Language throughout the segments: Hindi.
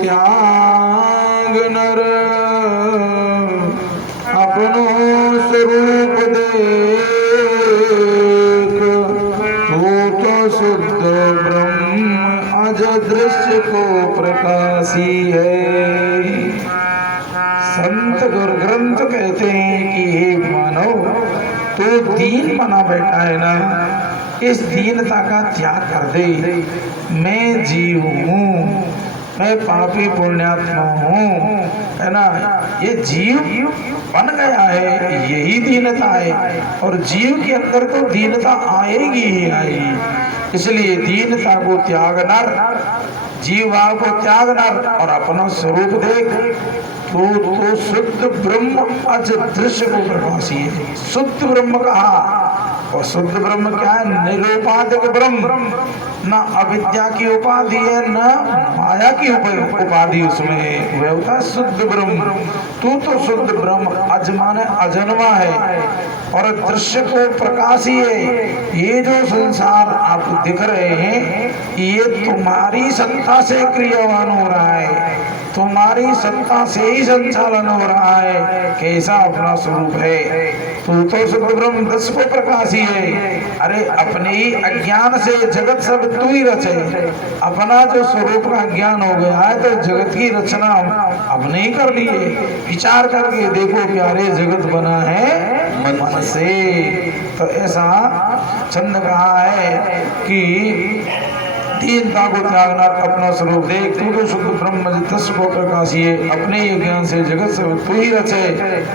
त्याग नर अपनो स्वरूप देख, तू तो शुद्ध ब्रह्म अज दृश्य को प्रकाशी है। संत गुरु ग्रंथ कहते हैं कि हे मानव, तो दीन बना बैठा है ना, इस दीनता का त्याग कर दे। मैं जीव हूँ, मैं पापी पुण्यात्मा हूँ, है ना। ये जीव बन गया है, यही दीनता है। और जीव के अंदर तो दीनता आएगी ही आएगी। इसलिए दीनता को त्याग नर, जीव भाव को त्याग नर और अपना स्वरूप देख। तो शुद्ध ब्रह्म अज दृश्य को प्रकाशी है। शुद्ध ब्रह्म कहा, और शुद्ध ब्रह्म क्या है? निरुपाधिक ब्रह्म, न अविद्या की उपाधि है, न माया की उपाधि उसमें है। वह होता है शुद्ध ब्रह्म। तू तो शुद्ध ब्रह्म, अज माने अजन्मा है और दृश्य को प्रकाशी है। ये जो संसार आप दिख रहे हैं, ये तुम्हारी सत्ता से क्रियावान हो रहा है, तुम्हारी सत्ता से ही संचालन हो रहा है। कैसा अपना स्वरूप है? तू तो शुद्ध ब्रह्म दृश्य को प्रकाशी है। अरे अपने ही अज्ञान से जगत सब तू ही रचे। अपना जो स्वरूप का ज्ञान हो गया है तो जगत की रचना हमने ही कर ली है। विचार करके देखो प्यारे, जगत बना है मन से। तो ऐसा चंद कहा है कि दीनता को त्यागना, अपना स्वरूप देख। तू तो शुद्ध ब्रह्म दृश्य को प्रकाशी है। अपने ही ज्ञान से जगत से तू ही रचे।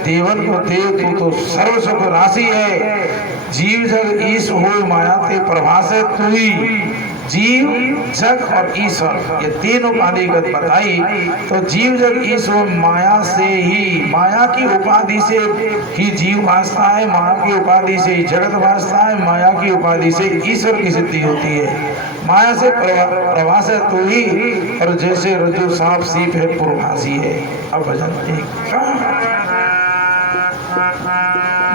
देवन को देव, तू तो सर्व सुख राशि है। जीव जग ईश हो माया ते प्रभास है तू ही। जीव जग और ईश्वर ये तीन उपाधिगत बताई। तो जीव जग ईश्वर माया से ही, माया की उपाधि से ही जीव भासता है, माया की उपाधि से ही जगत भासता है, माया की उपाधि से ईश्वर की सिद्धि होती है। माया से प्रवास है तू ही, और जैसे रज्जु सांप सीप है पूर्वभासी है। अब भजन एक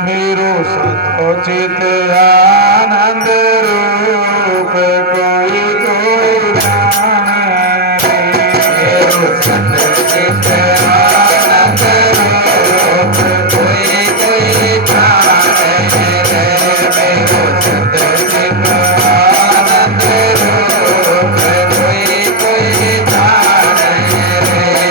मेरो सचित आनंद रूप कोई तो जाने रे। मेरो सचित आनंद रूप कोई जाने रे। मेरो सचित आनंद रूप कोई जाने रे।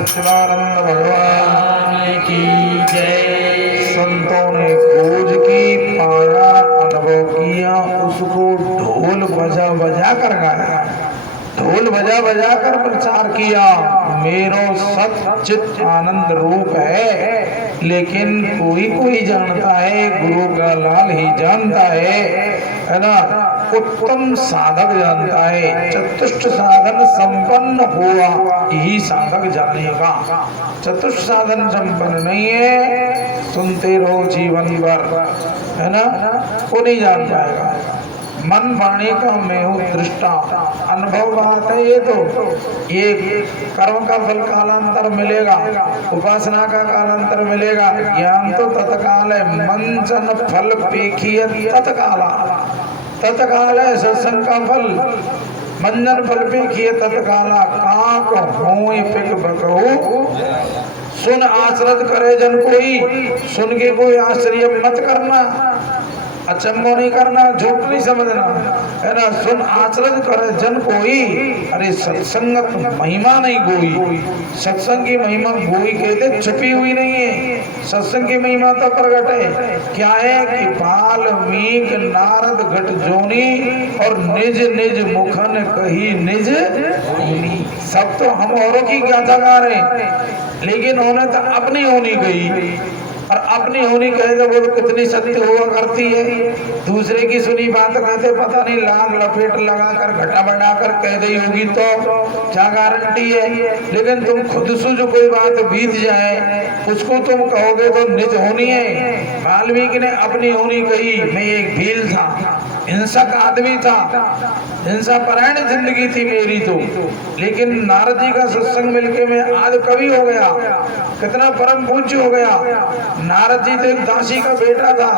सच्चिदानंद भगवान की जय। संतों ने खोज की, पाया, अनुभव किया, उसको ढोल बजा बजा कर गाया, ढोल बजा बजा कर प्रचार किया। मेरो सच्चित आनंद रूप है, लेकिन कोई कोई जानता है, गुरु का लाल ही जानता है ना। उत्तम साधक जानता है, चतुष्ट साधन संपन्न हुआ यही साधक जानेगा। चतुष्ट साधन संपन्न नहीं है, सुनते रहो जीवन भर, है ना, वो नहीं जान पाएगा। मन वाणी का मैं हूँ दृष्टा, अनुभव बात है ये। तो ये कर्म का फल कालांतर मिलेगा, उपासना का कालांतर मिलेगा, ज्ञान तो तत्काल है। मंचन फल पेखिय तत्काला, तत्काल है सत्संग का फल। मंजन फल पेखिय तत्काला, काक होय पिक बकहु सुन आश्रद करे जन कोई। सुन के कोई आश्चर्य मत करना, अचंभो नहीं करना, झूठ नहीं समझना, है ना। सुन आचरण करे जन कोई। अरे सत्संगत महिमा नहीं गोई, सत्संग की महिमा गोई कहते छुपी हुई नहीं है, सत्संग की महिमा तो प्रकट है। क्या है कि वाल्मीकि नारद घट जोनी और निज निज मुखन कही निज होनी। सब तो हम औरों की गाथा गा रहे, लेकिन उन्हें तो अपनी होनी गई, और अपनी होनी कहे तो वो कितनी सत्य हुआ करती है। दूसरे की सुनी बात कहते पता नहीं लाग लपेट लगाकर घटा बढ़ाकर कह दी होगी तो क्या गारंटी है। लेकिन तुम खुद से जो कोई बात बीत जाए उसको तुम कहोगे तो निज होनी है। वाल्मीकि ने अपनी होनी कही, मैं एक भील था, हिंसक आदमी था, हिंसा परायण जिंदगी थी मेरी तो, लेकिन नारद जी का सत्संग मिलके मैं आज कवि हो गया, कितना परम पूज्य हो गया। नारद जी तो एक दासी का बेटा था,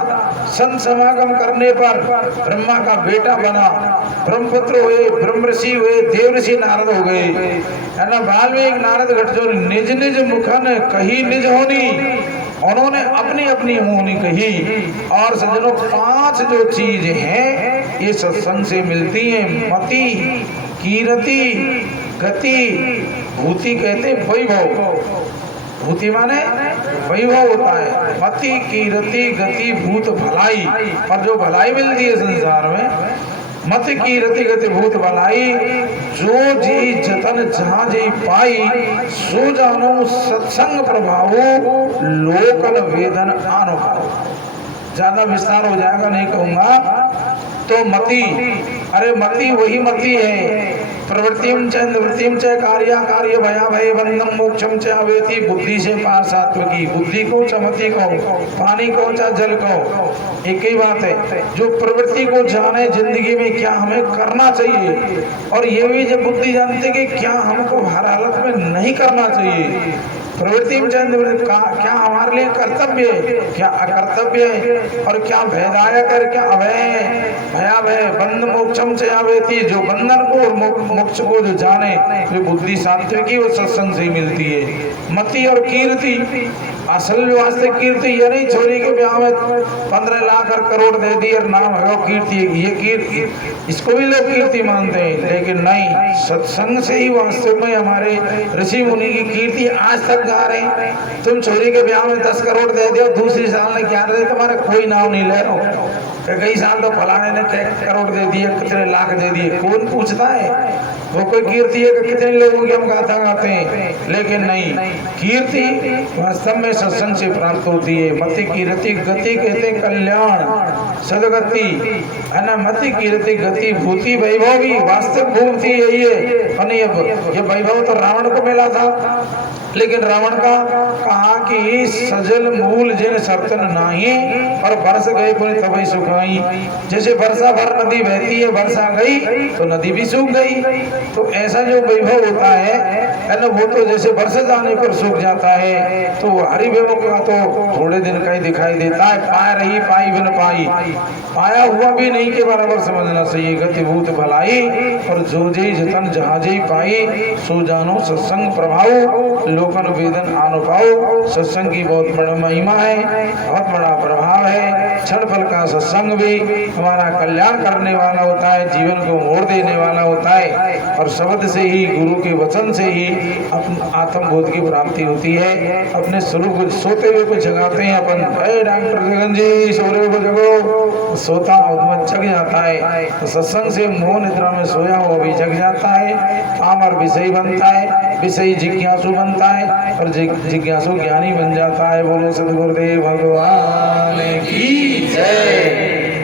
संत समागम करने पर ब्रह्मा का बेटा बना, ब्रह्मपुत्र हुए, ब्रह्म ऋषि हुए, देव ऋषि नारद हो गए, है ना। वाल्मीकि नारद घट जो निज निज मुखन कही निज होनी, उन्होंने अपनी अपनी होनी कही। और सज्जनों, 5 जो चीज हैं ये सत्संग से मिलती हैं। मति, कीरति, गति, भूति कहते वैभव। भूति माने वैभव होता है। मति, कीरति, गति, भूत, भलाई। और जो भलाई मिलती है संसार में, मत कीरति गति भूत भलाई, जो जी जतन जहाँ जी पाई, सो जानो सत्संग प्रभाव लोकन वेदन अनुभव। ज्यादा विस्तार हो जाएगा, नहीं कहूंगा। तो मति, अरे मति वही मति है, प्रवृत्तिम च निवृत्तिम च कार्या कार्य भया भय बंधन मोक्षम च अवेति। बुद्धि से पार सात्विकी, बुद्धि को च मति को, पानी को च जल को, एक ही बात है। जो प्रवृत्ति को जाने जिंदगी में क्या हमें करना चाहिए, और ये भी जब बुद्धि जानते कि क्या हमको हर हालत में नहीं करना चाहिए। प्रवृत्ति में क्या हमारे लिए कर्तव्य है, क्या अकर्तव्य है, और क्या भयदायक है, क्या अभय है, भयाभय। बंध मोक्षम से आवेती, जो बंधन को और मोक्ष को जो जाने, जो बुद्धि सात्विकी वो सत्संग से ही मिलती है। मति और कीर्ति, असल वास्ते कीर्ति ये नहीं छोरी के ब्याह में 15 लाख और करोड़ दे दी और नाम है कीर्ति, ये कीर्ति, इसको भी लोग कीर्ति मानते हैं। लेकिन नहीं, सत्संग से ही वास्तव में हमारे ऋषि मुनि की कीर्ति आज तक गा रहे हैं। तुम छोरी के ब्याह में 10 करोड़ दे दियो, दूसरी साल ने क्या दे, तुम्हारा कोई नाम नहीं ले रहा। कई साल तो फलाने ने करोड़ दे दिए, कितने लाख दे दिए, कौन पूछता है। वो कोई कीर्ति है कि कितने लोगों की हम गाथा गाते हैं। लेकिन नहीं, कीर्ति वास्तव में सत्संग से प्राप्त होती है। मति कीर्ति गति कहते कल्याण सदगति, है ना। मति कीर्ति गति भूति वैभव भी वास्तविक भूति यही है। ये वैभव तो रावण को मिला था, लेकिन रावण का कहा कि सजल मूल जिन सर्तन नाही, और बरस गए पुण्य तभी सुखाई। जैसे वर्षा भर नदी बहती है, वर्षा गई तो नदी भी सूख गई। तो ऐसा जो वैभव होता है ना, वो तो जैसे वर्षा जाने पर सूख जाता है। तो हरि वैभव का तो थोड़े दिन का ही दिखाई देता है। पाए रही पाई बिन पाई, पाया हुआ भी नहीं के बराबर समझना चाहिए। गति भूत भलाई, और जो जी जतन जहाँ जी पाई, सो जानो सत्संग प्रभाव लोकन वेदन अनुभव। सत्संग की बहुत बड़ी महिमा है, बहुत बड़ा प्रभाव है। क्षण फल का सत्संग भी हमारा कल्याण करने वाला होता है, जीवन को मोड़ देने वाला होता है। और शब्द से ही, गुरु के वचन से ही आत्मबोध की प्राप्ति होती है। अपने स्वरूप को सोते हुए को जगाते हैं अपन, अरे डॉक्टर जगन जी सो रहे को जगो, सोता और जग जाता है। तो सत्संग से मोह निद्रा में सोया हुआ भी जग जाता है, पामर विषय बनता है, विषय जिज्ञासु बनता है और जिज्ञासु ज्ञानी बन जाता है। बोलो सदगुरुदेव भगवान की जय।